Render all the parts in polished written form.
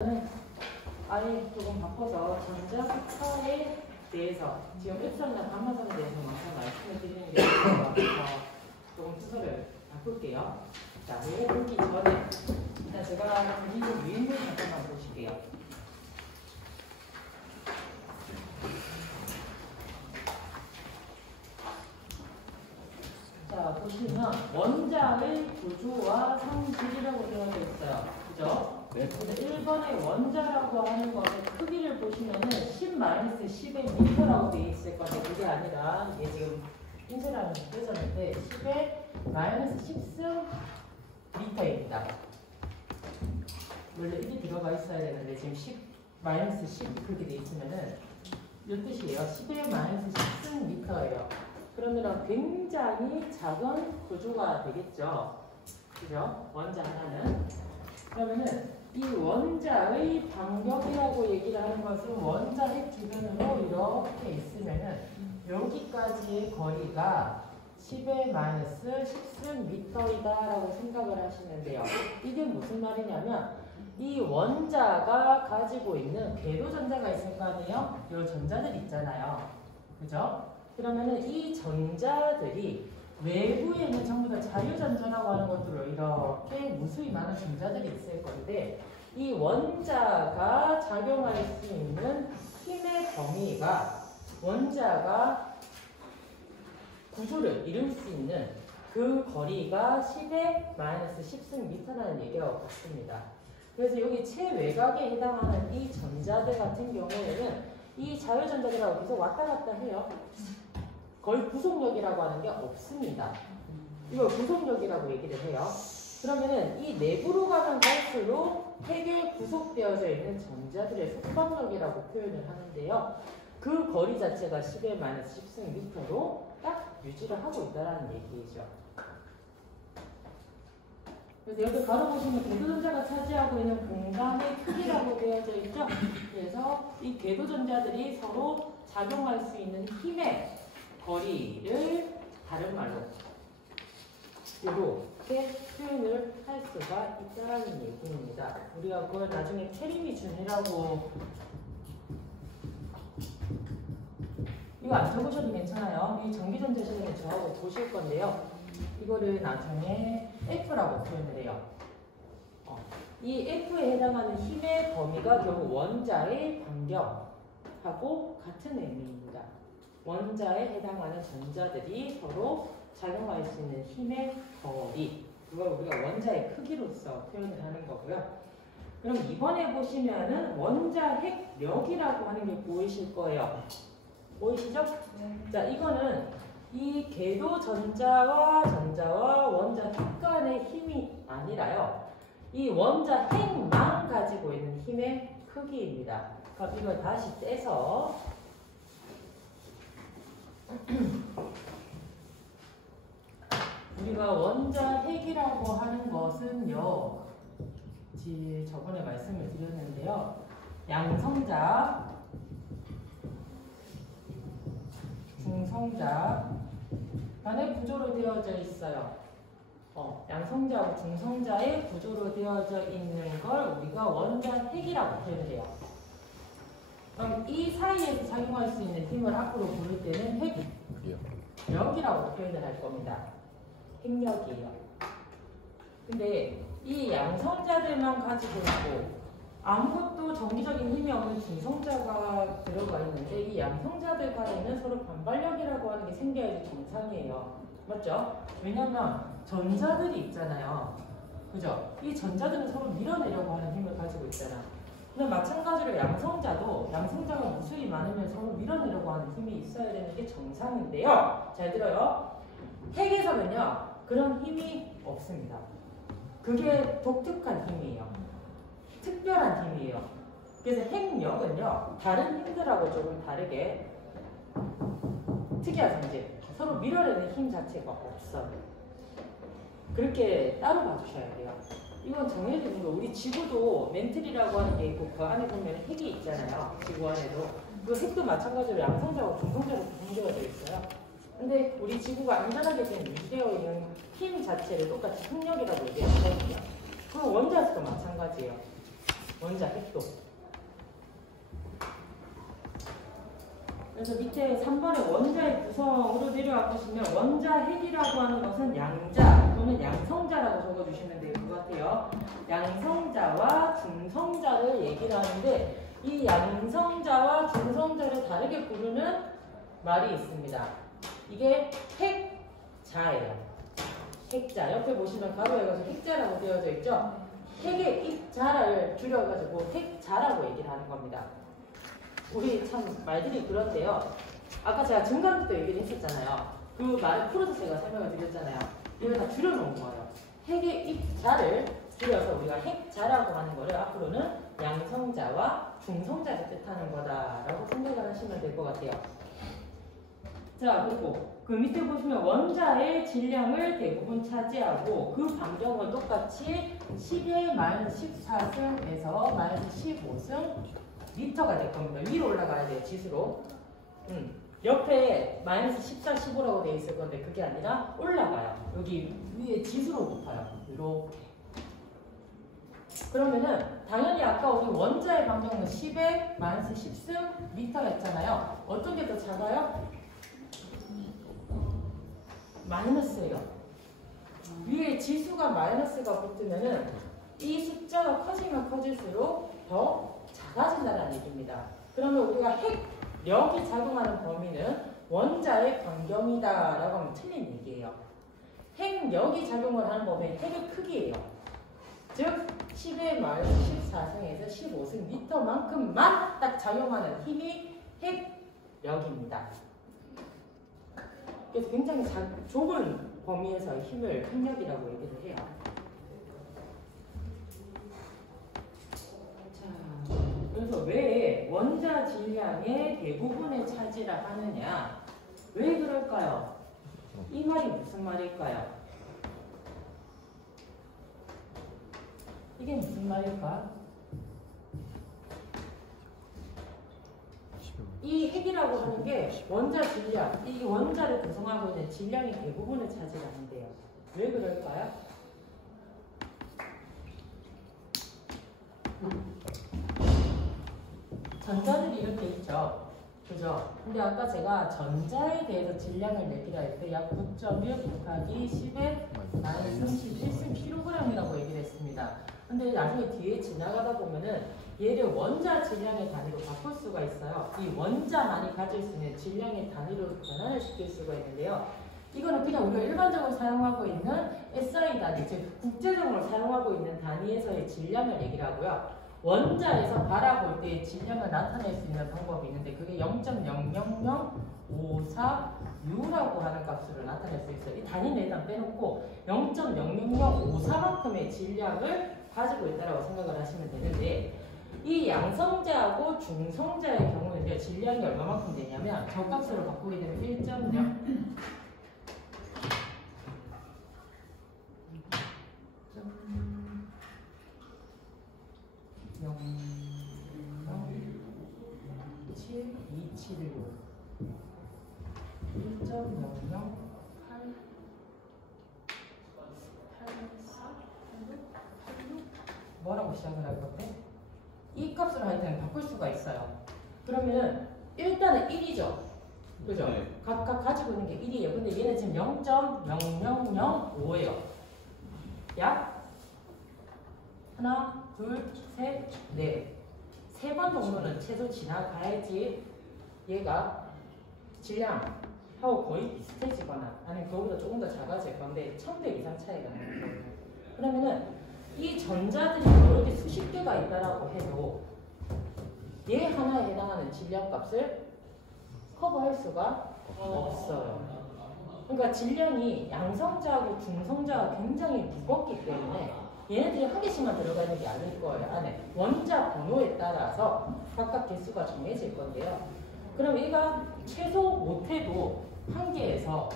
아예 조금 바꿔서 전자파에 대해서 지금 흡선이나 감마선에 대해서 먼저 말씀을 드리는 게 좋을 것 같아서 조금 순서를 바꿀게요. 자, 이거 보기 전에 일단 제가 드리는 유인물 잠깐만 보실게요. 자, 보시면 원자의 구조와 성질이라고 되어져 있어요. 그죠? 그래서 1번의 원자라고 하는 것의 크기를 보시면은 10-10의 미터라고 되어 있을 건데 그게 아니라 이게 지금 인쇄라는 게 떼졌는데 10의 -10승 미터입니다. 원래 이게 들어가 있어야 되는데 지금 10-10 그렇게 되어 있으면은 이 뜻이에요. 10의 -10승 미터예요. 그러면 굉장히 작은 구조가 되겠죠. 그죠? 원자 하나는. 그러면은 이 원자의 반격이라고 얘기를 하는 것은 원자 핵 주변으로 이렇게 있으면은 여기까지의 거리가 10의 -10승 미터이다라고 생각을 하시면 돼요. 이게 무슨 말이냐면 이 원자가 가지고 있는 궤도 전자가 있을 거 아니에요? 이 전자들 있잖아요. 그죠? 그러면은 이 전자들이 외부에는 전부 다 자유전자라고 하는 것들로 이렇게 무수히 많은 전자들이 있을 건데 이 원자가 작용할 수 있는 힘의 범위가 원자가 구조를 이룰 수 있는 그 거리가 10의 -10승 미터라는 얘기하고 같습니다. 그래서 여기 최외곽에 해당하는 이 전자들 같은 경우에는 이 자유전자들하고 계속 왔다 갔다 해요. 거의 구속력이라고 하는 게 없습니다. 이걸 구속력이라고 얘기를 해요. 그러면은 이 내부로 가면 갈수록 핵에 구속되어져 있는 전자들의 속박력이라고 표현을 하는데요. 그 거리 자체가 10의 -10승 미터로 딱 유지를 하고 있다는 얘기죠. 그래서 여기 바로 보시면 궤도전자가 차지하고 있는 공간의 크기라고 되어져 있죠. 그래서 이 궤도전자들이 서로 작용할 수 있는 힘의 거리를 다른 말로 이렇게 표현을 할 수가 있다는 얘기입니다. 우리가 그걸 나중에 체림이 준이라고 이거 안 적으셔도 괜찮아요. 이 전기전자 시간에 저하고 보실 건데요. 이거를 나중에 F라고 표현을 해요. 이 F에 해당하는 힘의 범위가 결국 원자의 반격하고 같은 의미입니다. 원자에 해당하는 전자들이 서로 작용할 수 있는 힘의 거리, 그걸 우리가 원자의 크기로서 표현을 하는 거고요. 그럼 이번에 보시면은 원자 핵력이라고 하는 게 보이실 거예요. 보이시죠? 네. 자, 이거는 이 궤도 전자와 원자 핵 간의 힘이 아니라요. 이 원자 핵만 가지고 있는 힘의 크기입니다. 그럼 이걸 다시 떼서 우리가 원자 핵이라고 하는 것은요, 저번에 말씀을 드렸는데요, 양성자, 중성자 간의 구조로 되어져 있어요. 양성자하고 중성자의 구조로 되어져 있는 걸 우리가 원자 핵이라고 표현을 해요. 그럼 이 사이에서 작용할 수 있는 힘을 앞으로 부를 때는 핵력이라고 표현을 할 겁니다. 핵력이에요. 근데 이 양성자들만 가지고 있고 아무것도 정기적인 힘이 없는 중성자가 들어가 있는데 이 양성자들 간에는 서로 반발력이라고 하는 게 생겨야지 정상이에요. 맞죠? 왜냐면 전자들이 있잖아요. 그죠? 이 전자들은 서로 밀어내려고 하는 힘을 가지고 있잖아. 근데 마찬가지로 양성자가 무수히 많으면 서로 밀어내려고 하는 힘이 있어야 되는 게 정상인데요. 잘 들어요. 핵에서는요, 그런 힘이 없습니다. 그게 독특한 힘이에요. 특별한 힘이에요. 그래서 핵력은요, 다른 힘들하고 조금 다르게 특이한 성질, 서로 밀어내는 힘 자체가 없어요. 그렇게 따로 봐주셔야 돼요. 이건 정해져 있는 거. 우리 지구도 멘틀이라고 하는 게 있고 그 안에 보면 핵이 있잖아요. 지구 안에도. 그 핵도 마찬가지로 양성자하고 중성자로 구성되어 있어요. 근데 우리 지구가 안전하게 유지되어 있는 힘 자체를 똑같이 핵력이라고 얘기하거든요. 그 원자에서도 마찬가지예요. 원자 핵도. 그래서 밑에 3번의 원자의 구성으로 내려와 보시면 원자 핵이라고 하는 것은 양자 또는 양성자라고 적어주시면 될 것 같아요. 양성자와 중성자를 얘기를 하는데 이 양성자와 중성자를 다르게 부르는 말이 있습니다. 이게 핵자예요. 핵자. 옆에 보시면 가로에 가서 핵자라고 되어져 있죠. 핵의 입자를 줄여가지고 핵자라고 얘기를 하는 겁니다. 우리 참 말들이 그런데요. 아까 제가 증강도 얘기를 했었잖아요. 그 말을 풀어서 제가 설명을 드렸잖아요. 이걸 다 줄여놓은 거예요. 핵의 입자를 줄여서 우리가 핵자라고 하는 거를 앞으로는 양성자와 중성자를 뜻하는 거다라고 생각을 하시면 될 것 같아요. 자, 그리고 그 밑에 보시면 원자의 질량을 대부분 차지하고 그 반경은 똑같이 10의 -14승에서 -15승 미터가 될 겁니다. 위로 올라가야 돼요, 지수로. 옆에 -14, 15라고 되어 있을 건데 그게 아니라 올라가요. 여기 위에 지수로 높아요. 이렇게. 그러면은 당연히 아까 우리 원자의 반경은 10의 -10승 미터가 있잖아요. 어떤 게 더 작아요? 마이너스예요. 위에 지수가 마이너스가 붙으면은 이 숫자가 커지면 커질수록 더 작아진다는 얘기입니다. 그러면 우리가 핵력이 작용하는 범위는 원자의 반경이다라고 하면 틀린 얘기예요. 핵력이 작용을 하는 범위는 핵의 크기예요. 즉 10의 -14승에서 15승 미터만큼만 딱 작용하는 힘이 핵력입니다. 그래서 굉장히 좁은 범위에서의 힘을 핵력이라고 얘기를 해요. 자, 그래서 왜 원자 질량의 대부분을 차지를 하느냐? 왜 그럴까요? 이 말이 무슨 말일까요? 이게 무슨 말일까? 이 핵이라고 하는 게 원자 질량, 이 원자를 구성하고 있는 질량의 대부분을 차지하는데요. 왜 그럴까요? 전자들이 이렇게 있죠. 그죠? 근데 아까 제가 전자에 대해서 질량을 내기라 할 때 약 9.6 곱하기 10의 -31승 kg이라고 얘기를 했습니다. 근데 나중에 뒤에 지나가다 보면은 얘를 원자 질량의 단위로 바꿀 수가 있어요. 이 원자만이 가질 수 있는 질량의 단위로 변환을 시킬 수가 있는데요. 이거는 그냥 우리가 일반적으로 사용하고 있는 SI 단위, 즉 국제적으로 사용하고 있는 단위에서의 질량을 얘기를 하고요. 원자에서 바라볼 때의 질량을 나타낼 수 있는 방법이 있는데 그게 0.00054U라고 하는 값으로 나타낼 수 있어요. 이 단위는 일단 빼놓고 0.00054만큼의 질량을 가지고 있다고 생각을 하시면 되는데 이 양성자하고 중성자의 경우는 질량이 얼마만큼 되냐면 저 값으로 바꾸게 되면 1.0 276 1.008 뭐라고 시작을 할 건데 이 값으로 하여튼 바꿀 수가 있어요. 그러면은 일단은 1이죠. 그죠? 네. 각각 가지고 있는 게 1이에요. 근데 얘는 지금 0.0005예요. 약 하나, 둘, 셋, 넷. 3번 정도는 최소 지나가야지 얘가 질량하고 거의 비슷해지거나 아니면 거기서 조금 더 작아질 건데 1000배 이상 차이가 나는 거예요. 그러면은 이 전자들이 여러 개 수십 개가 있다라고 해도 얘 하나에 해당하는 질량값을 커버할 수가 없어요. 그러니까 질량이 양성자하고 중성자가 굉장히 무겁기 때문에 얘네들이 한 개씩만 들어가 있는 게 아닐 거예요. 안에 원자 번호에 따라서 각각 개수가 정해질 건데요. 그럼 얘가 최소 못해도 한 개에서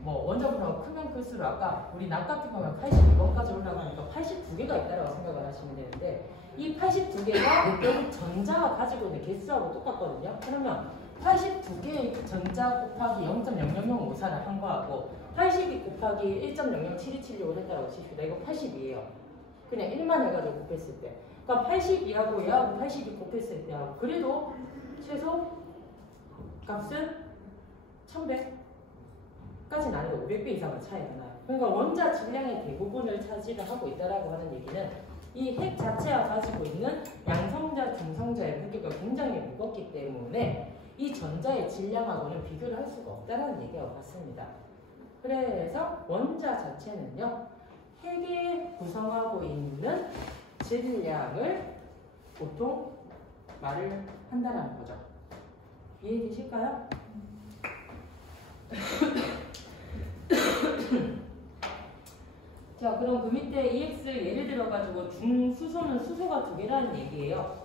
뭐 원자 번호가 크면 클수록 아까 우리 낙 같은 거면 82번까지 올라가니까 82개가 있다고 생각을 하시면 되는데 이 82개가 여기 전자가 가지고 있는 개수하고 똑같거든요. 그러면 82개의 전자 곱하기 0.00054를 한 거하고 82 곱하기 1.007276을 했다고 칩시다. 이거 80이에요. 그냥 1만 해가지고 곱했을 때. 그러니까 82하고 얘하고 82 곱했을 때하고 그래도 최소 값은 1100까지는 아니고 500배 이상은 차이가 나요. 그러니까 원자 질량의 대부분을 차지를 하고 있다라고 하는 얘기는 이 핵 자체가 가지고 있는 양성자, 중성자의 무게가 굉장히 무겁기 때문에 이 전자의 질량하고는 비교를 할 수가 없다는 얘기가 같습니다. 그래서 원자 자체는요, 핵이 구성하고 있는 질량을 보통 말을 한다는 거죠. 이해되실까요? 자, 그럼 그 밑에 EX를 예를 들어가지고 중수소는 수소가 2개라는 얘기예요.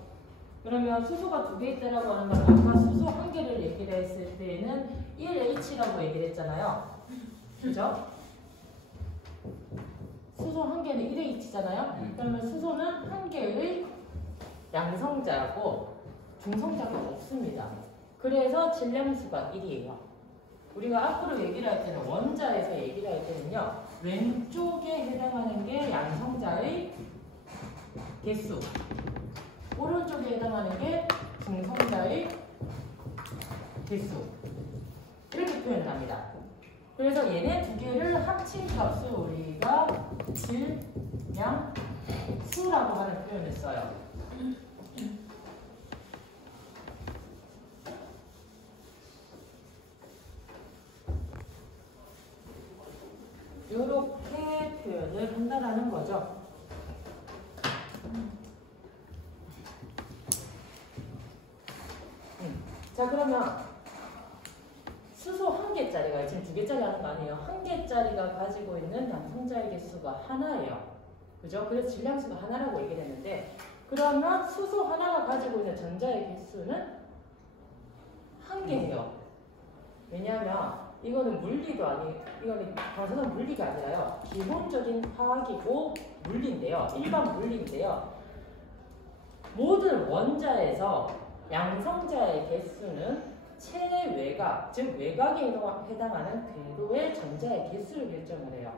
그러면 수소가 2개 있다라고 하는 건 아까 수소 1개를 얘기를 했을 때는 1H라고 얘기를 했잖아요. 그죠? 수소 1개는 1H잖아요. 그러면 수소는 1개의 양성자고 중성자가 없습니다. 그래서 질량수가 1이에요. 우리가 앞으로 얘기를 할 때는 원자에서 얘기를 할 때는요. 왼쪽에 해당하는 게 양성자의 개수, 오른쪽에 해당하는 게 중성자의 개수, 이렇게 표현합니다. 그래서 얘네 두 개를 합친 값을 우리가 질량수라고 하는 표현을 써요. 이렇게 표현을 한다라는 거죠. 자, 그러면 수소 1개짜리가 지금 2개짜리 하는 거 아니에요. 1개짜리가 가지고 있는 양성자의 개수가 하나예요. 그죠? 그래서 질량수가 하나라고 얘기를 했는데, 그러면 수소 하나가 가지고 있는 전자의 개수는 1개예요. 왜냐하면 이거는 물리도 이거는 방사선 물리가 아니라요. 기본적인 화학이고 물리인데요. 일반 물리인데요. 모든 원자에서 양성자의 개수는 체외곽, 즉 외곽에 해당하는 궤도의 전자의 개수를 결정을 해요.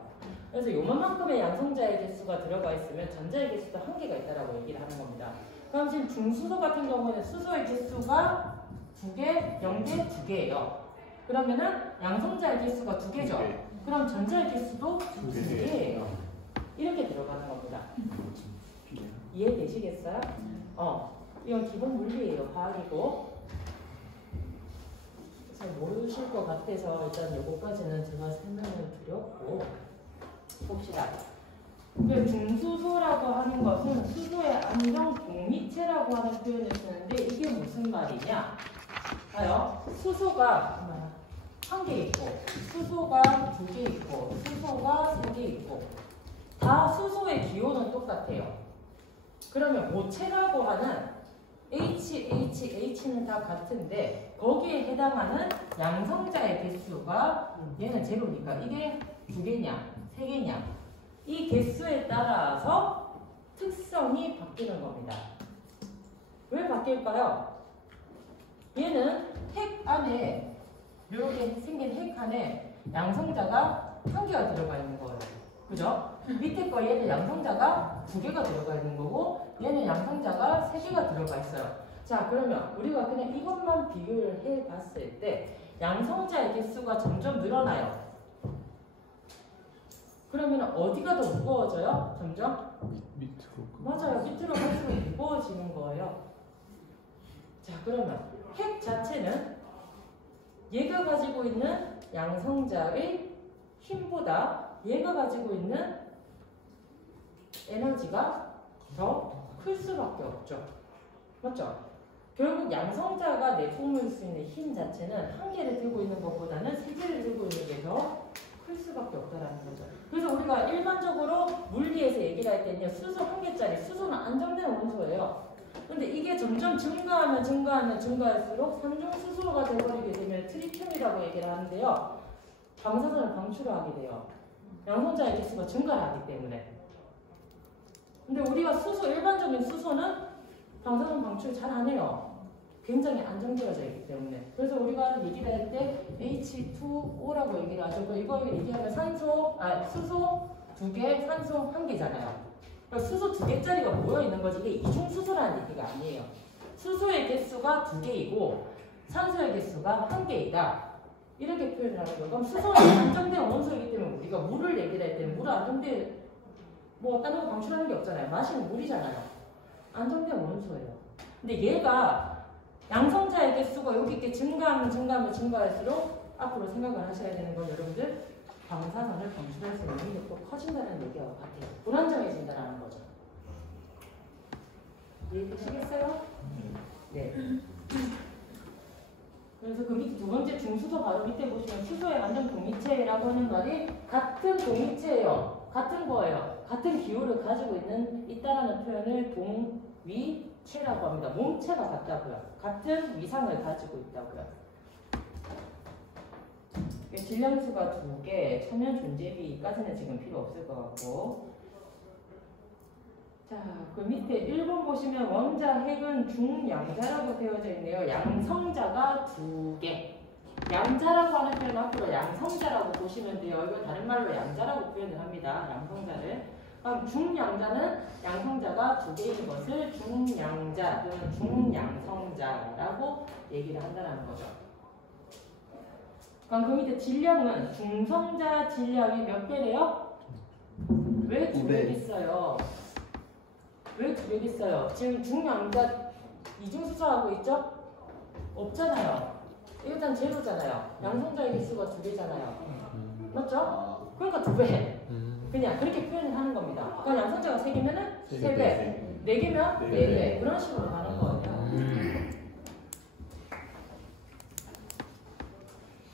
그래서 요만큼의 양성자의 개수가 들어가 있으면 전자의 개수도 1개가 있다라고 얘기를 하는 겁니다. 그럼 지금 중수소 같은 경우는 수소의 개수가 2개, 0개, 2개예요. 그러면은 양성자의 개수가 2개죠. 그럼 전자의 개수도 2개예요. 이렇게 들어가는 겁니다. 이해되시겠어요? 이건 기본 물리예요. 화학이고. 잘 모르실 것 같아서 일단 요거까지는 제가 설명을 드렸고, 봅시다. 중수소라고 하는 것은 수소의 안정 동미체라고 하는 표현을 쓰는데, 이게 무슨 말이냐? 봐요. 수소가 1개 있고, 수소가 2개 있고, 수소가 3개 있고, 다 수소의 기호는 똑같아요. 그러면 모체라고 하는 H는 다 같은데, 거기에 해당하는 양성자의 개수가 얘는 제로니까 이게 2개냐, 3개냐, 이 개수에 따라서 특성이 바뀌는 겁니다. 왜 바뀔까요? 얘는 핵 안에, 이렇게 생긴 핵 안에 양성자가 1개가 들어가 있는 거예요. 그죠? 밑에 거 얘는 양성자가 2개가 들어가 있는 거고, 얘는 양성자가 3개가 들어가 있어요. 자, 그러면 우리가 그냥 이것만 비교를 해 봤을 때 양성자의 개수가 점점 늘어나요. 그러면 어디가 더 무거워져요? 점점? 밑으로. 맞아요. 밑으로 갈수록 무거워지는 거예요. 자, 그러면 핵 자체는 얘가 가지고 있는 양성자의 힘보다 얘가 가지고 있는 에너지가 더 클 수밖에 없죠. 맞죠? 결국 양성자가 내뿜을 수 있는 힘 자체는 1개를 들고 있는 것보다는 3개를 들고 있는 게 더 클 수밖에 없다라는 거죠. 그래서 우리가 일반적으로 물리에서 얘기를 할 때는요, 수소 1개짜리, 수소는 안정된 원소예요. 근데 이게 점점 증가할수록 삼중수소가 되어버리게 되면 트리튬이라고 얘기를 하는데요, 방사선을 방출을 하게 돼요. 양성자의 개수가 증가하기 때문에. 근데 우리가 일반적인 수소는 방사선 방출 잘 안 해요. 굉장히 안정되어져 있기 때문에. 그래서 우리가 얘기를 할 때 H2O라고 얘기를 하죠. 이거 얘기하면 수소 2개, 산소 1개잖아요. 그러니까 수소 2개짜리가 모여 있는 거지. 이게 이중수소라는 얘기가 아니에요. 수소의 개수가 2개이고 산소의 개수가 1개이다. 이렇게 표현을 하는 거예요. 그럼 수소는 안정된 원소이기 때문에 우리가 물을 얘기를 할 때는 물을 안정된 뭐 다른 거 방출하는 게 없잖아요. 마시는 물이잖아요. 안정된 원소예요. 근데 얘가 양성자의 개수가 여기 이렇게 증가할수록 앞으로 생각을 하셔야 되는 건 여러분들 방사선을 방출할 수 있는 능력도 커진다는 얘기와 같아요. 불안정해진다는 거죠. 이해되시겠어요? 네. 그래서 그 밑에 두 번째 중수소 바로 밑에 보시면 수소의 완전 동위체라고 하는 말이 같은 동위체예요. 같은 거예요. 같은 기호를 가지고 있다라는 표현을 동위체라고 합니다. 몸체가 같다고요. 같은 위상을 가지고 있다고요. 질량수가 2개, 천연 존재비까지는 지금 필요 없을 것 같고. 자, 그 밑에 1번 보시면 원자, 핵은 중양자라고 되어져 있네요. 양성자가 2개. 양자라고 하는 표현 앞으로 양성자라고 보시면 돼요. 이거 다른 말로 양자라고 표현을 합니다. 양성자를. 그럼 중양자는 양성자가 2개인 것을 중양자 또는 중양성자라고 얘기를 한다는 거죠. 그럼 그 밑에 질량은 중성자 질량이 몇 배래요? 왜 2배겠어요? 왜 2배겠어요? 지금 중양자 이중수소하고 있죠? 없잖아요. 일단 제로잖아요. 양성자의 개수가 2배잖아요. 맞죠? 그러니까 2배. 그냥 그렇게 표현을 하는 겁니다. 그러니까 양성자가 3개면은 3배, 4개면 4배. 그런 식으로 가는 거예요.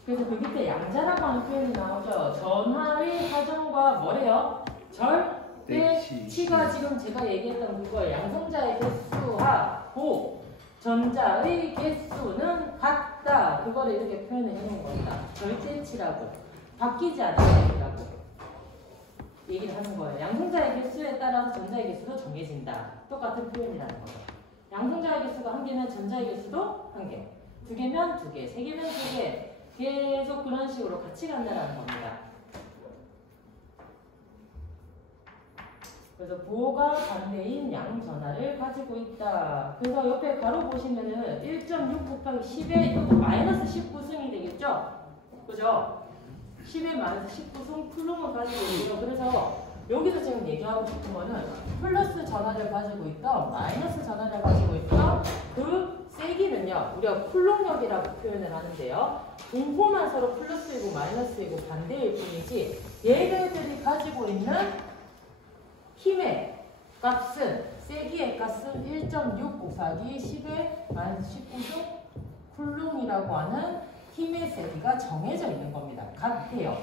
그래서 그 밑에 양자라고 하는 표현이 나오죠. 전하의 하정과 뭐래요? 절대치가 지금 제가 얘기했던 그거예요. 양성자의 개수하고 전자의 개수는 같다. 그거를 이렇게 표현을 해놓은 겁니다. 절대치라고. 바뀌지 않는 얘기라고 얘기를 하는 거예요. 양성자의 개수에 따라서 전자의 개수도 정해진다. 똑같은 표현이라는 거죠. 양성자의 개수가 1개면 전자의 개수도 1개. 2개면 2개. 3개면 3개. 계속 그런 식으로 같이 간다는 겁니다. 그래서 부호가 반대인 양전하를 가지고 있다. 그래서 옆에 가로 보시면은 1.6 곱하기 10에 이것도 마이너스 19승이 되겠죠? 그죠? 10에 마이너스 19승 쿨럼을 가지고 있고요. 그래서 여기서 지금 얘기하고 싶은 거는 플러스 전하를 가지고 있던 마이너스 전하를 가지고 있던 그 세기는요. 우리가 쿨럼력이라고 표현을 하는데요. 분포만 서로 플러스이고 마이너스이고 반대일 뿐이지 얘네들이 가지고 있는 힘의 값은 세기의 값은 1.6 곱하기 10의 마이너스 19승 쿨럼이라고 하는 힘의 세기가 정해져 있는 겁니다. 같아요.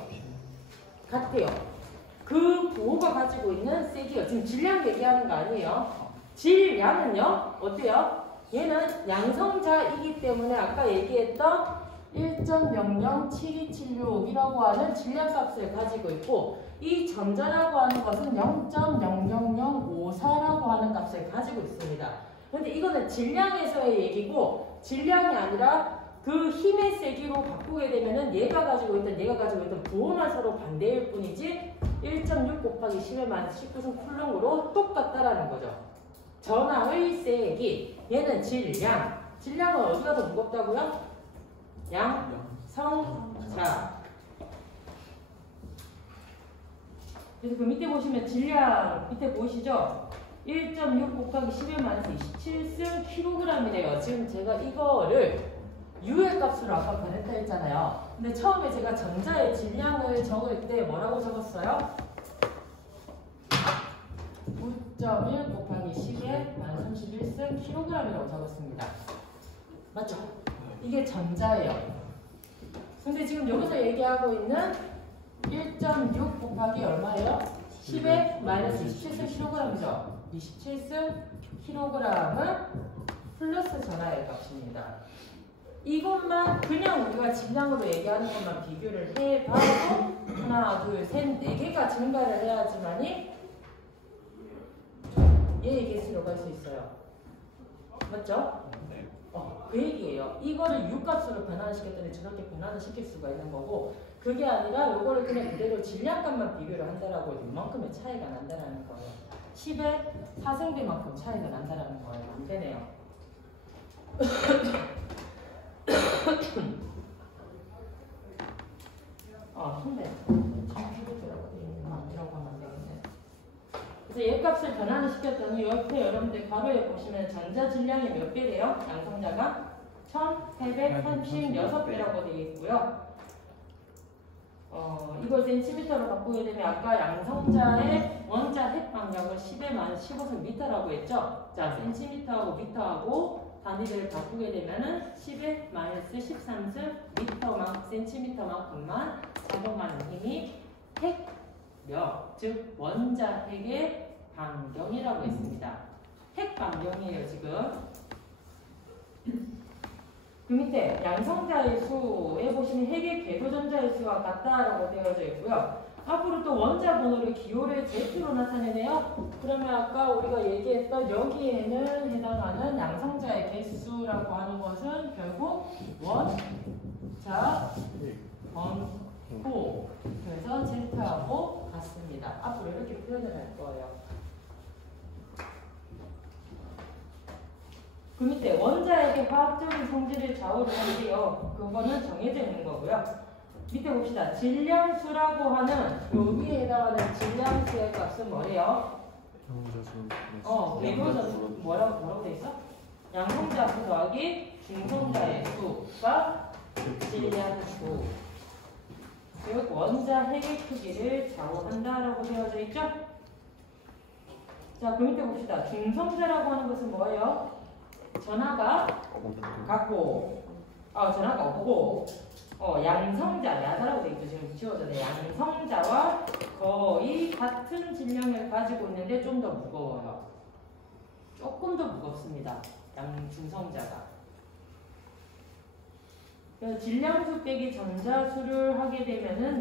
그 부호가 가지고 있는 세기요. 지금 질량 얘기하는 거 아니에요. 질량은요. 어때요? 얘는 양성자이기 때문에 아까 얘기했던 1.007276이라고 하는 질량값을 가지고 있고 이 전자라고 하는 것은 0.00054라고 하는 값을 가지고 있습니다. 그런데 이거는 질량에서의 얘기고 질량이 아니라 그 힘의 세기로 바꾸게 되면은 얘가 가지고 있던 부호만 서로 반대일 뿐이지 1.6 곱하기 10의 마이너스 19승 쿨럼으로 똑같다라는 거죠. 전하의 세기, 얘는 질량. 질량은 어디가 더 무겁다고요? 양성자. 그래서 그 밑에 보시면 질량 밑에 보이시죠? 1.6 곱하기 10의 마이너스 27승 kg이래요. 지금 제가 이거를 U의 값으로 아까 변했다 했잖아요. 근데 처음에 제가 전자의 질량을 적을 때 뭐라고 적었어요? 9.1 곱하기 10의 마이너스 31승 kg이라고 적었습니다. 맞죠? 이게 전자예요. 근데 지금 여기서 얘기하고 있는 1.6 곱하기 얼마예요? 10의 마이너스 27승 kg이죠. 27승 kg은 플러스 전하의 값입니다. 이것만 그냥 우리가 질량으로 얘기하는 것만 비교를 해봐도 하나, 둘, 셋, 4개가 증가를 해야지만이 얘의 개수로 갈 수 있어요. 맞죠? 네. 그 얘기예요. 이거를 U값으로 변환시켰더니 저렇게 변환을 시킬 수가 있는 거고 그게 아니라 이거를 그냥 그대로 질량값만 비교를 한다라고 이만큼의 차이가 난다는 거예요. 10의 4승비만큼 차이가 난다라는 거예요. 안 되네요. 선배. 이라고 하면 안 되겠네. 그래서 얘 값을 변환을 시켰더니 옆에 여러분들 괄호에 보시면 전자 질량이 몇 배래요? 양성자가 1836배라고 되어 있고요. 이걸 센티미터로 바꾸게 되면 아까 양성자의 원자 핵 방향을 10에 -15선 미터라고 했죠? 자, 센티미터하고 미터하고 단위를 바꾸게 되면은 10에 -13선 미터만 센티미터만큼만 작용하는 힘이 핵력, 즉 원자 핵의 반경이라고 했습니다. 핵 반경이에요, 지금. 그 밑에 양성자의 수에 보시면 핵의 궤도전자의 수와 같다라고 되어져 있고요. 앞으로 또 원자 번호를 기호를 Z로 나타내네요. 그러면 아까 우리가 얘기했던 여기에는 해당하는 양성자의 개수라고 하는 것은 결국 원자 번호, 그래서 Z하고 같습니다. 앞으로 이렇게 표현을 할 거예요. 그 밑에 원자에게 화학적인 성질을 좌우를 하는데요. 그거는 정해져 있는 거고요. 밑에 봅시다. 질량수라고 하는 요 위에 해당하는 질량수의 값은 뭐래요? 궤도전 뭐라고 돼 있어? 양성자 수 더하기 중성자의 수가 질량수. 즉 원자 핵의 크기를 좌우한다라고 되어져 있죠? 자, 그 밑에 봅시다. 중성자라고 하는 것은 뭐예요? 전하가 같고, 전하가 없고, 양성자, 야자라고 되어 있죠. 지금 지워졌네. 양성자와 거의 같은 질량을 가지고 있는데 좀 더 무거워요. 조금 더 무겁습니다. 중성자가. 그래서 질량수 빼기 전자수를 하게 되면은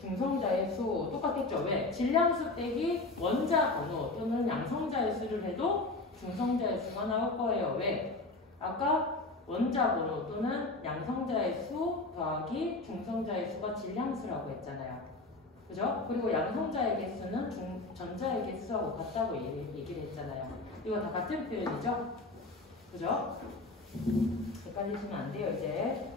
중성자의 수 똑같겠죠. 왜? 질량수 빼기 원자 번호 또는 양성자의 수를 해도 중성자의 수가 나올 거예요. 왜? 아까 원자 번호 또는 양성자의 수 더하기 중성자의 수가 질량수라고 했잖아요. 그죠? 그리고 양성자의 개수는 전자의 개수하고 같다고 얘기를 했잖아요. 이거 다 같은 표현이죠? 그죠? 헷갈리시면 안 돼요, 이제.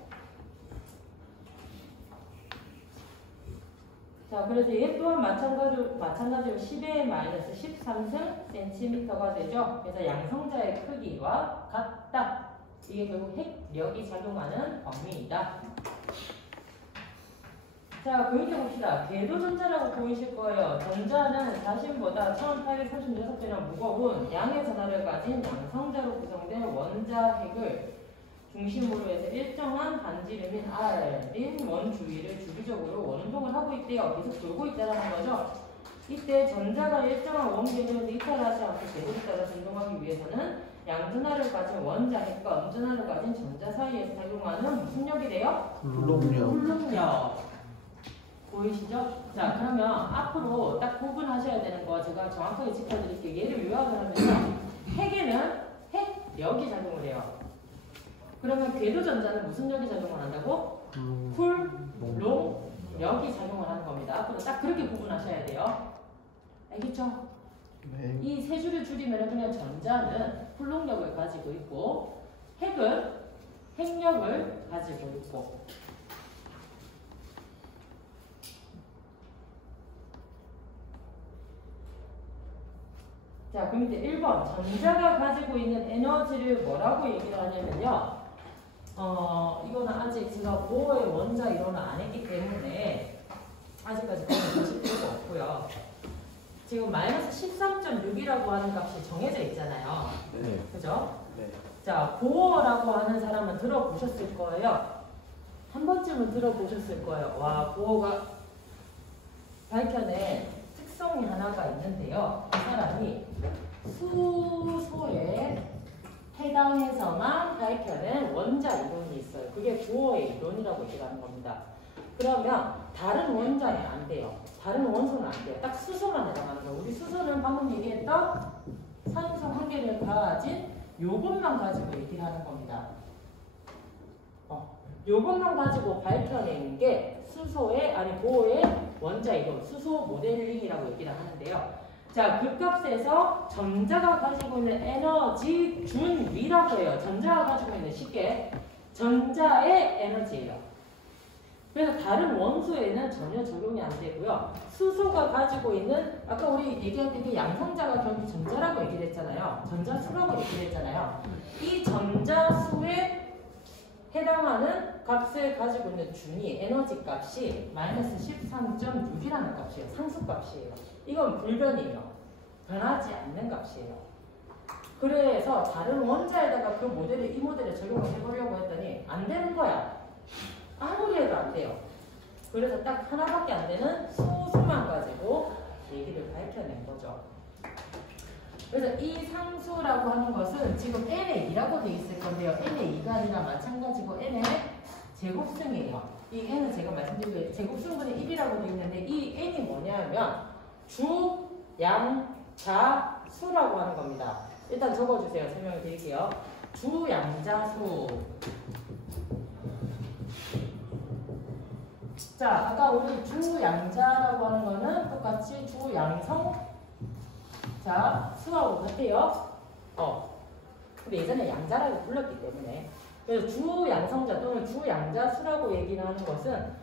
자, 그래서 얘 또한 마찬가지로 10의 -13승 센티미터가 되죠. 그래서 양성자의 크기와 같다. 이게 결국 핵력이 작용하는 범위이다. 자, 그 밑에 봅시다. 궤도전자라고 보이실 거예요. 전자는 자신보다 1836배나 무거운 양의 전하를 가진 양성자로 구성된 원자 핵을 중심으로 해서 일정한 반지름인 R인 원 주위를 주기적으로 원운동을 하고 있대요. 계속 돌고 있다는 거죠. 이때 전자가 일정한 원궤도에서 이탈하지 않고 궤도에 따라 운동하기 위해서는 양전하를 가진 원자 핵과 음전하를 가진 전자 사이에서 작용하는 무슨 역이래요? 불능력. 보이시죠? 자, 그러면 앞으로 딱 구분하셔야 되는 거 제가 정확하게 짚어드릴게요. 얘를 요약을 하면요. 핵에는 핵력이 작용을 해요. 그러면 궤도전자는 무슨 역이 작용을 한다고? 쿨롱력이 작용을 하는 겁니다. 앞으로 딱 그렇게 구분하셔야 돼요. 알겠죠? 네. 이 세 줄을 줄이면 그냥 전자는 쿨롱력을 가지고 있고 핵은 핵력을 가지고 있고. 자, 그 밑에 1번 전자가 가지고 있는 에너지를 뭐라고 얘기를 하냐면요. 이거는 아직 제가 보어의 원자 이론을 안 했기 때문에 아직까지 보실 필요가 없고요. 지금 -13.6이라고 하는 값이 정해져 있잖아요. 네. 그죠? 네. 자, 보어라고 하는 사람은 들어보셨을 거예요. 한 번쯤은 들어보셨을 거예요. 와, 보어가 밝혀낸 특성이 하나가 있는데요. 그 사람이 수소에 해당해서만 밝혀낸 원자 이론이 있어요. 그게 보어의 이론이라고 얘기하는 겁니다. 그러면 다른 원자는 안 돼요. 다른 원소는 안 돼요. 딱 수소만 해당하는 거예요. 우리 수소는 방금 얘기했던 산소 한 개를 가진 요것만 가지고 얘기를 하는 겁니다. 요것만 가지고 밝혀낸 게 수소의, 보어의 원자 이론, 수소 모델링이라고 얘기를 하는데요. 자, 그 값에서 전자가 가지고 있는 에너지 준위라고 해요. 전자가 가지고 있는 쉽게 전자의 에너지예요. 그래서 다른 원소에는 전혀 적용이 안 되고요. 수소가 가지고 있는 아까 우리 얘기할 때 그 양성자가 결국 전자라고 얘기를 했잖아요. 전자수라고 얘기를 했잖아요. 이 전자수에 해당하는 값을 가지고 있는 준위 에너지 값이 마이너스 13.6이라는 값이에요. 상수값이에요. 이건 불변이에요. 변하지 않는 값이에요. 그래서 다른 원자에다가 그 모델을 이 모델에 적용을 해보려고 했더니 안 되는 거야. 아무리 해도 안 돼요. 그래서 딱 하나밖에 안 되는 소수만 가지고 얘기를 밝혀낸 거죠. 그래서 이 상수라고 하는 것은 지금 n의 2라고 돼 있을 건데요. n의 2가 아니라 마찬가지고 n의 제곱승이에요. 이 n은 제가 말씀드린 제곱승분의 1이라고 돼 있는데 이 n이 뭐냐면 주, 양, 자, 수라고 하는 겁니다. 일단 적어주세요. 설명을 드릴게요. 주, 양, 자, 수. 자, 아까 우리 주, 양자라고 하는 거는 똑같이 주, 양성, 자, 수하고 같아요. 근데 예전에 양자라고 불렀기 때문에. 그래서 주, 양성자 또는 주, 양자, 수라고 얘기를 하는 것은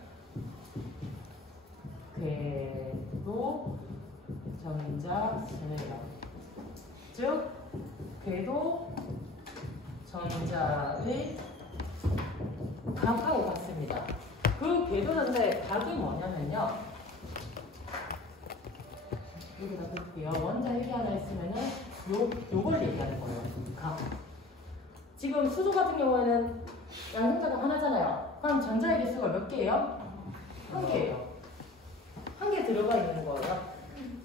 궤도, 전자, 수예요. 즉, 궤도, 전자의 각하고 같습니다. 그 궤도 전자의 각이 뭐냐면요. 여기다 볼게요. 원자 핵이 하나 있으면은 요걸 얘기하는 거예요. 각. 지금 수소 같은 경우에는 양성자가 하나잖아요. 그럼 전자의 개수가 몇 개예요? 한 개예요. 한 개 들어가 있는 거예요.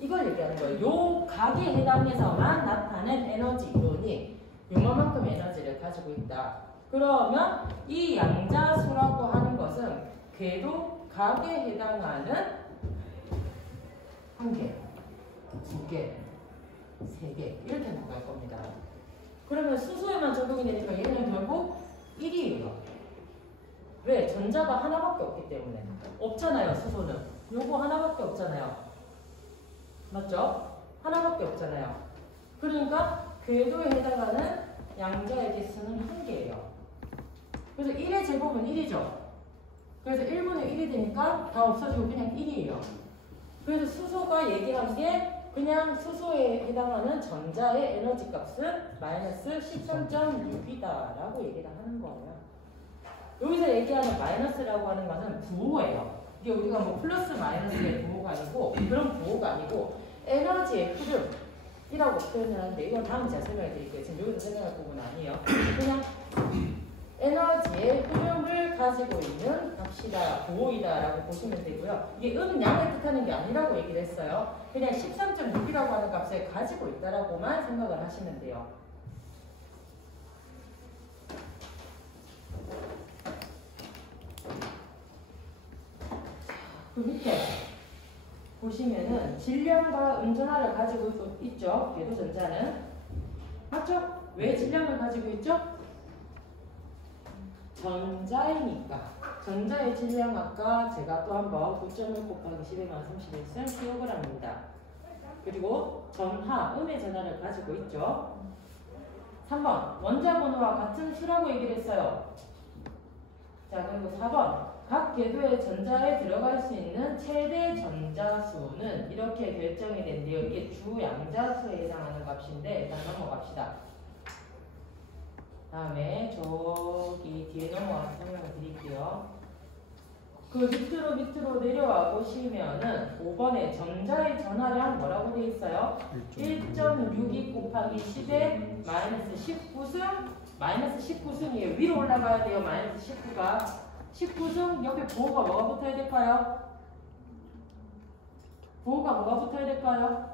이걸 얘기하는 거예요. 요 각에 해당해서만 나타낸 에너지 이론이 요만큼 에너지를 가지고 있다. 그러면 이 양자수라고 하는 것은 궤도 각에 해당하는 한 개, 두 개, 세 개 이렇게 나갈 겁니다. 그러면 수소에만 적용이 되니까 얘는 결국 1이에요. 왜? 전자가 하나밖에 없기 때문에. 없잖아요, 수소는. 요거 하나밖에 없잖아요. 맞죠? 하나밖에 없잖아요. 그러니까 궤도에 해당하는 양자의 개수는 한 개예요. 그래서 1의 제곱은 1이죠. 그래서 1분의 1이 되니까 다 없어지고 그냥 1이에요. 그래서 수소가 얘기한 게 그냥 수소에 해당하는 전자의 에너지 값은 마이너스 13.6이다라고 얘기를 하는 거예요. 여기서 얘기하는 마이너스라고 하는 것은 부호예요. 이게 우리가 뭐 플러스 마이너스의 부호가 아니고 그런 부호가 아니고 에너지의 흐름이라고 표현을 하는데 이건 다음 제가 설명해 드릴게요. 지금 여기서 설명할 부분은 아니에요. 그냥 에너지의 흐름을 가지고 있는 값이다, 부호이다라고 보시면 되고요. 이게 양을 뜻하는 게 아니라고 얘기를 했어요. 그냥 13.6이라고 하는 값을 가지고 있다라고만 생각을 하시면 돼요. 그 밑에 보시면은 질량과 음전하를 가지고 있죠. 궤도 전자는. 맞죠? 왜 질량을 가지고 있죠? 전자이니까. 전자의 질량 아까 제가 또 한번 9.1 곱하기 10^-31 kg입니다. 그리고 전하, 음의 전하를 가지고 있죠. 3번, 원자 번호와 같은 수라고 얘기를 했어요. 자, 그리고 4번, 각 궤도의 전자에 들어갈 수 있는 최대 전자수는 이렇게 결정이 된대요. 이게 주 양자수에 해당하는 값인데 일단 넘어갑시다. 다음에 저기 뒤에 넘어가서 설명을 드릴게요. 그 밑으로 내려와 보시면은 5번에 전자의 전하량 뭐라고 되어 있어요? 1.62 곱하기 10의 마이너스 19승 마이너스 19승이에요. 위로 올라가야 돼요. 마이너스 19가 19승 옆에 부호가 뭐가 붙어야 될까요? 부호가 뭐가 붙어야 될까요?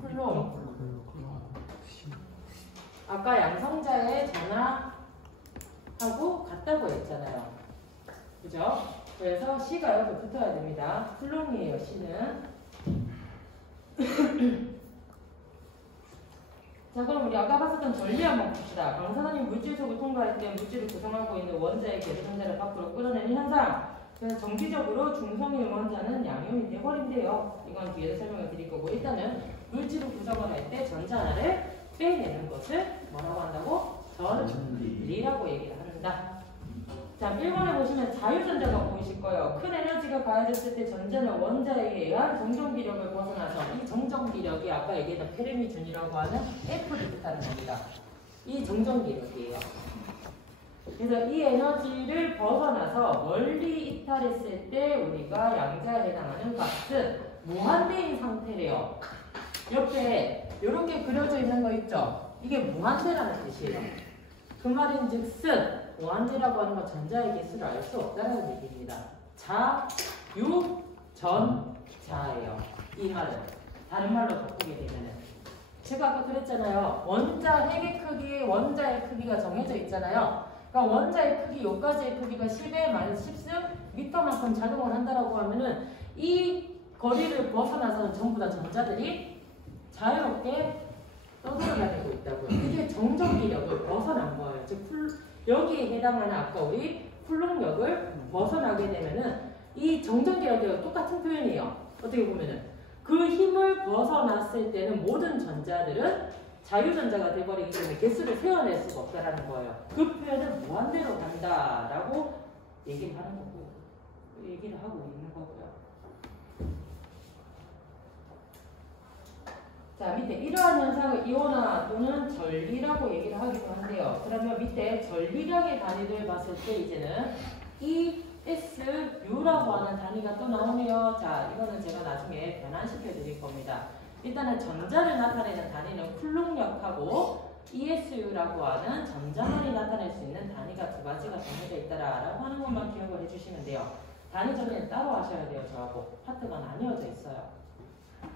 쿨롬. 아까 양성자의 전하하고 같다고 했잖아요. 그죠? 그래서 C가 여기 붙어야 됩니다. 쿨롬이에요, C는. 자, 그럼 우리 아까 봤었던 전리 한번 봅시다. 방사선이 물질 속을 통과할 때 물질을 구성하고 있는 원자의 궤도 전자를 밖으로 끌어내는 현상. 그래서 정기적으로 중성의 원자는 양이온이 돼버린대요. 이건 뒤에서 설명을 드릴 거고 일단은 물질을 구성을 할 때 전자 하나를 빼내는 것을 뭐라고 한다고? 전리라고 얘기를 한다. 자, 1번에 보시면 자유전자가 보이실 거예요. 큰 에너지가 가해졌을 때 전자는 원자에 의한 정전기력을 벗어나서 이 정전기력이 아까 얘기했던 페르미준이라고 하는 F를 뜻하는 겁니다. 이 정전기력이에요. 그래서 이 에너지를 벗어나서 멀리 이탈했을 때 우리가 양자에 해당하는 값은 무한대인 상태래요. 옆에 이런 게 그려져 있는 거 있죠? 이게 무한대라는 뜻이에요. 그 말인 즉슨 무한대라고 하는 건 전자의 개수를 알 수 없다는 얘기입니다. 자, 유, 전, 자예요. 이 말은 다른 말로 바꾸게 되면은 제가 아까 그랬잖아요. 원자 핵의 크기, 원자의 크기가 정해져 있잖아요. 그러니까 원자의 크기, 요까지의 크기가 10에 마이너스 10승 미터만큼 작용을 한다라고 하면은 이 거리를 벗어나서는 전부 다 전자들이 자유롭게 떠돌아다니고 있다고요. 이게 정전기력을 벗어난 거예요. 즉 여기에 해당하는 아까 우리 쿨롱력을 벗어나게 되면은 이 정전기력과 똑같은 표현이에요. 어떻게 보면은 그 힘을 벗어났을 때는 모든 전자들은 자유전자가 돼버리기 때문에 개수를 세워낼 수가 없다라는 거예요. 그 표현은 무한대로 간다라고 얘기를 하는 거고, 얘기를 하고 있는 거고요. 자, 밑에 이러한 현상을 이온화 또는 전리라고 얘기를 하기도 한대요. 그러면 밑에 전리량의 단위를 봤을 때 이제는 ESU라고 하는 단위가 또 나오네요. 자, 이거는 제가 나중에 변환시켜 드릴 겁니다. 일단은 전자를 나타내는 단위는 쿨롱력하고 ESU라고 하는 전자만이 나타낼 수 있는 단위가 두 가지가 정해져 있다라고 하는 것만 기억을 해주시면 돼요. 단위 정리는 따로 하셔야 돼요. 저하고 파트가 나뉘어져 있어요.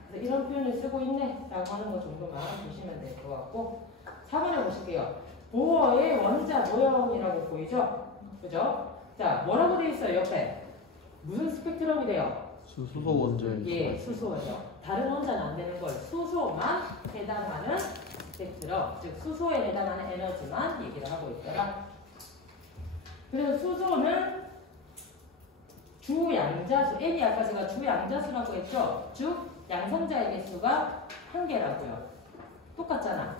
그래서 이런 표현을 쓰고 있네 라고 하는 것 정도만 보시면 될 것 같고 4번에 보실게요. 보어의 원자 모형이라고 보이죠? 그죠? 자, 뭐라고 되어 있어요? 옆에 무슨 스펙트럼이 돼요? 수소 원자에. 예, 수소예요. 다른 원자는 안 되는 걸 수소만 해당하는 스펙트럼, 즉 수소에 해당하는 에너지만 얘기를 하고 있더라. 그래서 수소는 주양자수, N이 아까 제가 주양자수라고 했죠? 즉 양성자의 개수가 1개라고요. 똑같잖아.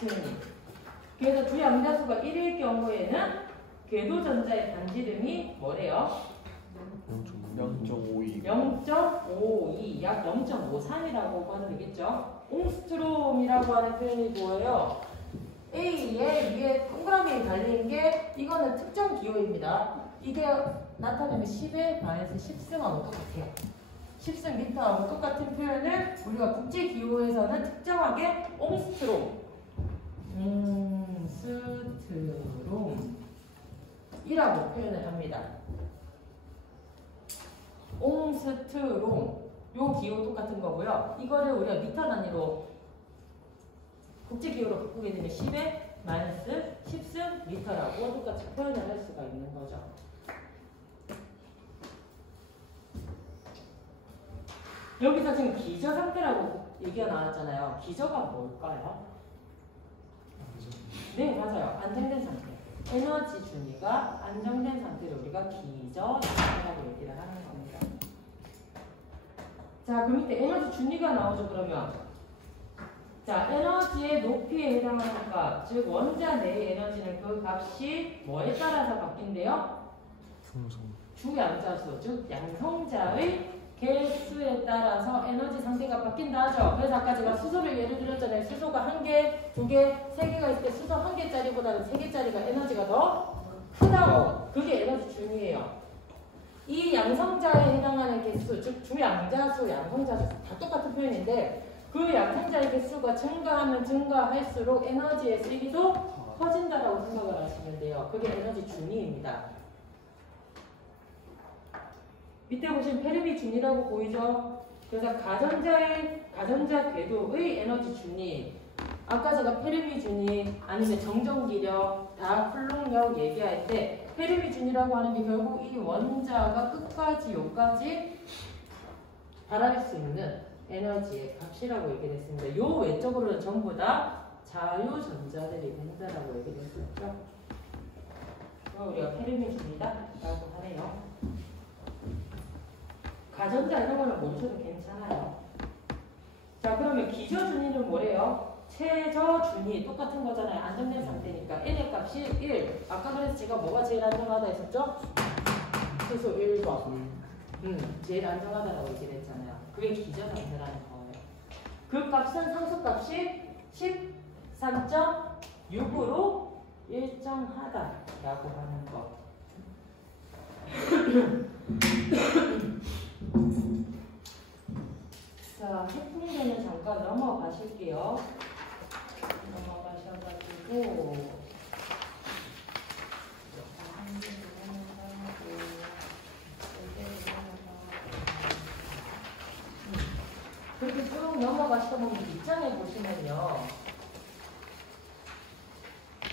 표현이. 그래서 주양자수가 1일 경우에는 궤도전자의 반지름이 뭐래요? 0.52. 0.52, 약 0.53이라고 봐도 되겠죠? 옹스트롬이라고 하는 표현이 뭐예요? A에 위에 동그라미 달린 게 이거는 특정 기호입니다. 이게 나타내면 10의 마이너스 10승하고 똑같아요. 10승 미터하고 똑같은 표현을 우리가 국제기호에서는 특정하게 옹스트롬, 옹스트롬이라고 표현을 합니다. 옹스트롬, 요 기호 똑같은 거고요. 이거를 우리가 미터 단위로 국제기호로 바꾸게 되면 10의 마이너스 10승 미터라고 똑같이 표현을 할 수가 있는 거죠. 여기서 지금 기저 상태라고 얘기가 나왔잖아요. 기저가 뭘까요? 네, 맞아요. 안정된 상태. 에너지 준위가 안정된 상태를 우리가 기저 상태라고 얘기를 하는 겁니다. 자, 그 밑에 에너지 준위가 나오죠, 그러면. 자, 에너지의 높이에 해당하는 값, 즉 원자 내의 에너지는 그 값이 뭐에 따라서 바뀐대요? 주양자수, 즉 양성자의 개수에 따라서 에너지 상태가 바뀐다 하죠. 그래서 아까 제가 수소를 예를 들었잖아요. 수소가 1개, 2개, 3개가 있을 때 수소 1개짜리보다는 3개짜리가 에너지가 더 크다고. 그게 에너지 준위예요. 이 양성자에 해당하는 개수, 즉 주양자수, 양성자수 다 똑같은 표현인데 그 양성자의 개수가 증가하면 증가할수록 에너지의 세기도 커진다라고 생각을 하시면 돼요. 그게 에너지 준위입니다. 밑에 보시면 페르미 준위라고 보이죠? 그래서 가전자 궤도의 에너지 준위, 아까 제가 페르미 준위 아니면 정전기력, 다 쿨롱력 얘기할 때 페르미 준위라고 하는 게 결국 이 원자가 끝까지 요까지 발할 수 있는 에너지의 값이라고 얘기를 했습니다. 요 외적으로는 전부 다 자유전자들이 된다라고 얘기를 했었죠. 그거 우리가 페르미 준위다라고 하네요. 가전자 이런 거는 모르셔도 괜찮아요. 자, 그러면 기저준위는 뭐래요? 최저준위 똑같은 거잖아요. 안정된 상태니까 n의 값이 1. 아까 그래서 제가 뭐가 제일 안정하다 했었죠? 수소 1번. 제일 안정하다라고 얘기를 했잖아요. 그게 기저상태라는 거예요. 그 값은 상수값이 13.6으로 일정하다라고 하는 거. 자, 핵분위기는 잠깐 넘어가실게요. 넘어가셔가지고 그렇게 쭉 넘어가시다 보면 밑장에 보시면요.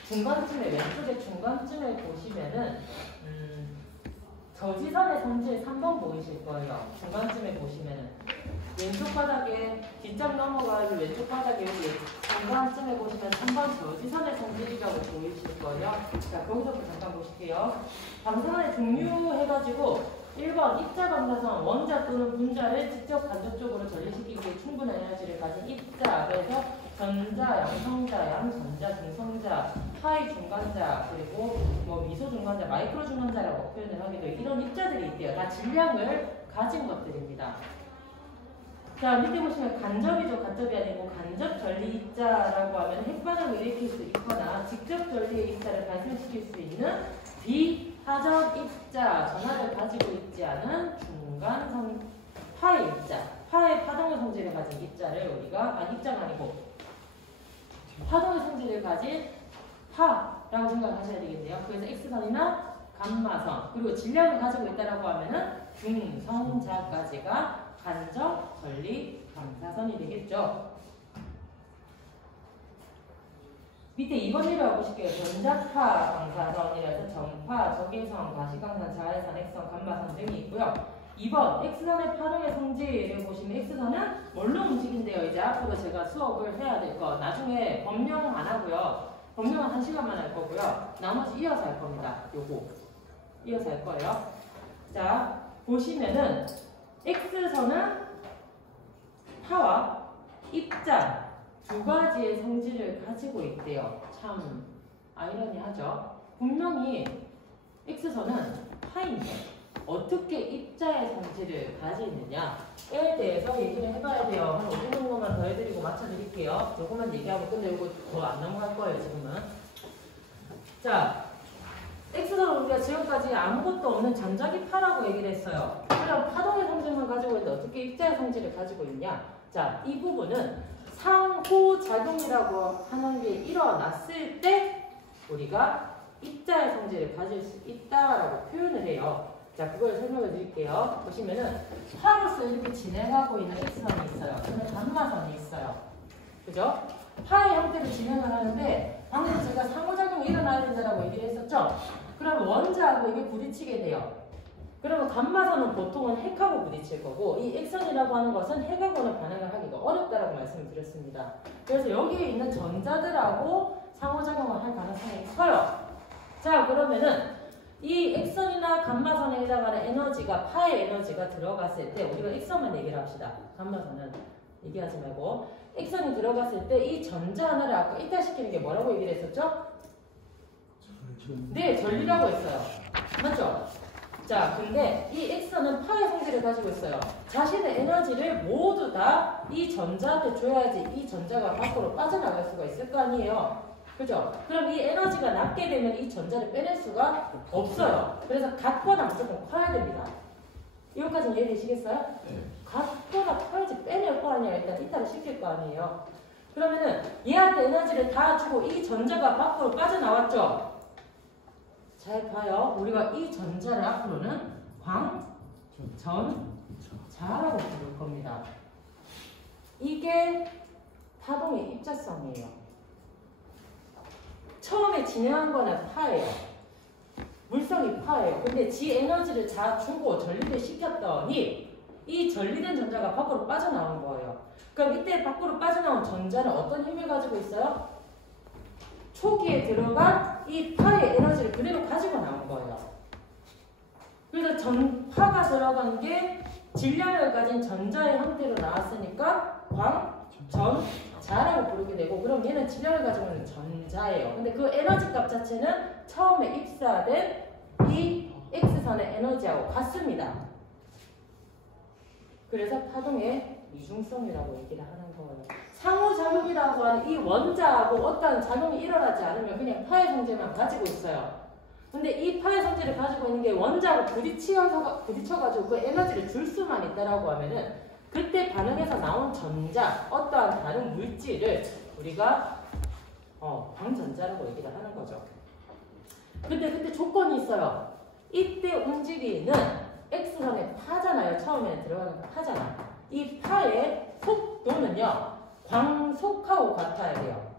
중간쯤에, 왼쪽에 중간쯤에 보시면은 저지선의 성질 3번 보이실 거예요. 중간쯤에 보시면은 왼쪽 바닥에 뒷장 넘어가서 왼쪽 바닥에 여기 중간쯤에 보시면 3번 저지선의 성질이라고 보이실 거예요. 자, 거기서부터 잠깐 보실게요. 방사선의 종류 해가지고 1번 입자 방사선, 원자 또는 분자를 직접 간접적으로 전리시키기에 충분한 에너지를 가진 입자. 그래서 전자, 양성자, 양전자, 중성자, 하이 중간자, 그리고 뭐 미소 중간자, 마이크로 중간자라고 표현을 하기도 해요. 이런 입자들이 있대요. 다 질량을 가진 것들입니다. 자, 밑에 보시면 간접이죠. 간접이 아니고 간접 전리 입자라고 하면 핵반응을 일으킬 수 있거나 직접 전리의 입자를 발생시킬 수 있는 비하적 입자, 전하를 가지고 있지 않은 중간성 파의 입자, 파의 파동의 성질을 가진 입자를 우리가 입자가 아니고 파동의 성질을 가진 파라고 생각하셔야 되겠네요. 그래서 X선이나 감마선, 그리고 질량을 가지고 있다라고 하면은 중성자까지가 간접 전리 방사선이 되겠죠. 밑에 2번 내려와 보실게요. 전자파 방사선이라서 전파, 적외선, 과시광선, 자외선, X선, 감마선 등이 있고요. 2번 X선의 파동의 성질을 보시면 X선은 뭘로 움직인대요. 이제 앞으로 제가 수업을 해야 될 거. 나중에 법령 안 하고요. 법령은 1시간만 할 거고요. 나머지 이어서 할 겁니다. 요거 이어서 할 거예요. 자, 보시면은 X선은 파와 입자 두 가지의 성질을 가지고 있대요. 참 아이러니하죠. 분명히 X선은 파인데 어떻게 입자의 성질을 가지느냐에 대해서 얘기를 해봐야 돼요. 한 5분 정도만 더 해드리고 맞춰드릴게요. 조금만 얘기하고 근데 이거 더 안 넘어갈 거예요. 지금은. 자, X선은 우리가 지금까지 아무것도 없는 전자기파라고 얘기를 했어요. 그럼 파동의 성질만 가지고 있는데 어떻게 입자의 성질을 가지고 있냐? 자, 이 부분은 상호작용이라고 하는 게 일어났을 때 우리가 입자의 성질을 가질 수 있다라고 표현을 해요. 자, 그걸 설명해 드릴게요. 보시면은 파로서 이렇게 진행하고 있는 X선이 있어요. 그다음에 감마선이 있어요. 그죠? 파의 형태로 진행을 하는데 방금 제가 상호작용이 일어나야 된다라고 얘기를 했었죠? 그러면 원자하고 이게 부딪히게 돼요. 그러면 감마선은 보통은 핵하고 부딪힐 거고 이 X선이라고 하는 것은 핵하고는 반응을 하기가 어렵다라고 말씀을 드렸습니다. 그래서 여기에 있는 전자들하고 상호작용을 할 가능성이 커요. 자, 그러면은 이 X선이나 감마선에 해당하는 에너지가 파의 에너지가 들어갔을 때 우리가 X선만 얘기를 합시다. 감마선은 얘기하지 말고 X선이 들어갔을 때 이 전자 하나를 아까 이탈시키는 게 뭐라고 얘기를 했었죠? 네, 전리라고 했어요. 맞죠? 자, 근데 이 X선은 파의 성질을 가지고 있어요. 자신의 에너지를 모두 다 이 전자한테 줘야지 이 전자가 밖으로 빠져나갈 수가 있을 거 아니에요. 그죠? 그럼 이 에너지가 낮게 되면 이 전자를 빼낼 수가 없어요. 그래서 같거나 무조건 커야 됩니다. 이거까지는 이해되시겠어요? 네. 같거나 커야지 빼낼 거 아니에요. 일단 이탈을 시킬 거 아니에요. 그러면은 얘한테 에너지를 다 주고 이 전자가 밖으로 빠져나왔죠? 잘 봐요. 우리가 이 전자를 앞으로는 광전자라고 부를 겁니다. 이게 파동의 입자성이에요. 처음에 진행한 거는 파예요. 물성이 파예요. 근데 지 에너지를 다 주고 전리를 시켰더니 이 전리된 전자가 밖으로 빠져나온 거예요. 그럼 이때 밖으로 빠져나온 전자는 어떤 힘을 가지고 있어요? 초기에 들어간 이 파의 에너지를 그대로 가지고 나온 거예요. 그래서 전파가 들어간 게 질량을 가진 전자의 형태로 나왔으니까 광전자라고 부르게 되고, 그럼 얘는 질량을 가지고 있는 전자예요. 근데 그 에너지 값 자체는 처음에 입사된 이 X선의 에너지하고 같습니다. 그래서 파동의 이중성이라고 얘기를 하는 거예요. 상호작용이라고 하는 이 원자하고 어떠한 작용이 일어나지 않으면 그냥 파의 성질만 가지고 있어요. 근데 이 파의 성질을 가지고 있는 게 원자하고 부딪혀가지고 그 에너지를 줄 수만 있다라고 하면은 그때 반응해서 나온 전자, 어떠한 다른 물질을 우리가 광전자라고 얘기를 하는 거죠. 근데 그때 조건이 있어요. 이때 움직이는 X선의 파잖아요. 처음에 들어가는 파잖아. 이 파의 속도는요, 광속하고 같아야 돼요.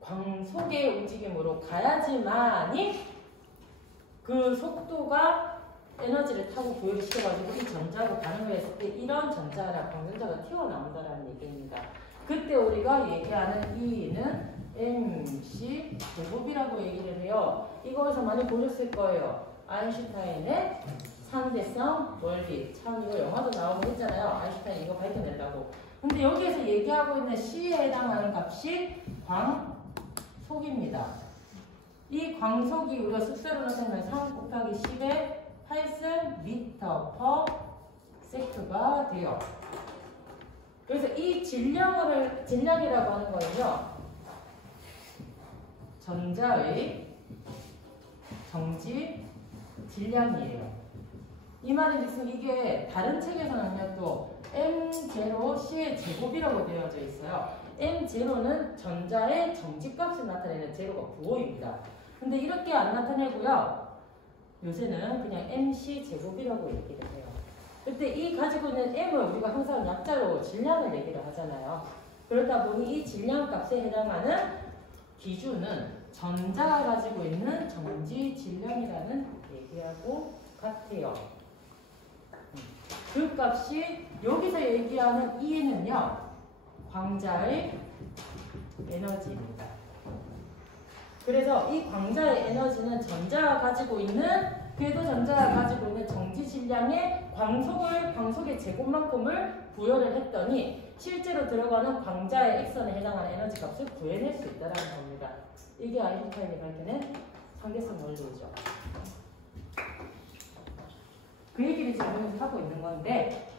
광속의 움직임으로 가야지만이 그 속도가 에너지를 타고 부여를 시켜가지고 이 전자로 반응을 했을 때 이런 전자나 광전자가 튀어나온다는 얘기입니다. 그때 우리가 얘기하는 E는 mc 제곱이라고 얘기를 해요. 이거에서 많이 보셨을 거예요. 아인슈타인의 상대성 원리. 참 이거 영화도 나오고 했잖아요. 아인슈타인 이거 밝혀낸다고. 근데 여기에서 얘기하고 있는 C에 해당하는 값이 광속입니다. 이 광속이 우리가 숫자로 나타내면 3 곱하기 10의 8승 미터 퍼 세크가 돼요. 그래서 이 질량이라고 하는 거는요, 전자의 정지 질량이에요. 이 말은 무슨 이게 다른 책에서는요 또 m0c의 제곱이라고 되어져 있어요. m0는 전자의 정지값을 나타내는 제로가 부호입니다. 근데 이렇게 안 나타내고요. 요새는 그냥 mc 제곱이라고 얘기를 해요. 그때 이 가지고 있는 m을 우리가 항상 약자로 질량을 얘기를 하잖아요. 그러다 보니 이 질량값에 해당하는 기준은 전자가 가지고 있는 정지 질량이라는 얘기하고 같아요. 그 값이 여기서 얘기하는 E는요, 광자의 에너지입니다. 그래서 이 광자의 에너지는 전자가 가지고 있는, 궤도 전자가 가지고 있는 정지 질량의 광속의 제곱만큼을 부여를 했더니 실제로 들어가는 광자의 X선에 해당하는 에너지 값을 구해낼 수 있다는 겁니다. 이게 아인슈타인이 밝혀낸 상대성 원리죠. 그 얘기를 지금 하고 있는 건데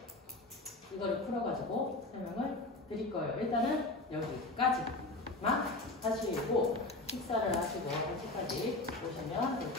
이거를 풀어가지고 설명을 드릴 거예요. 일단은 여기까지만 하시고 식사를 하시고 8시까지 오시면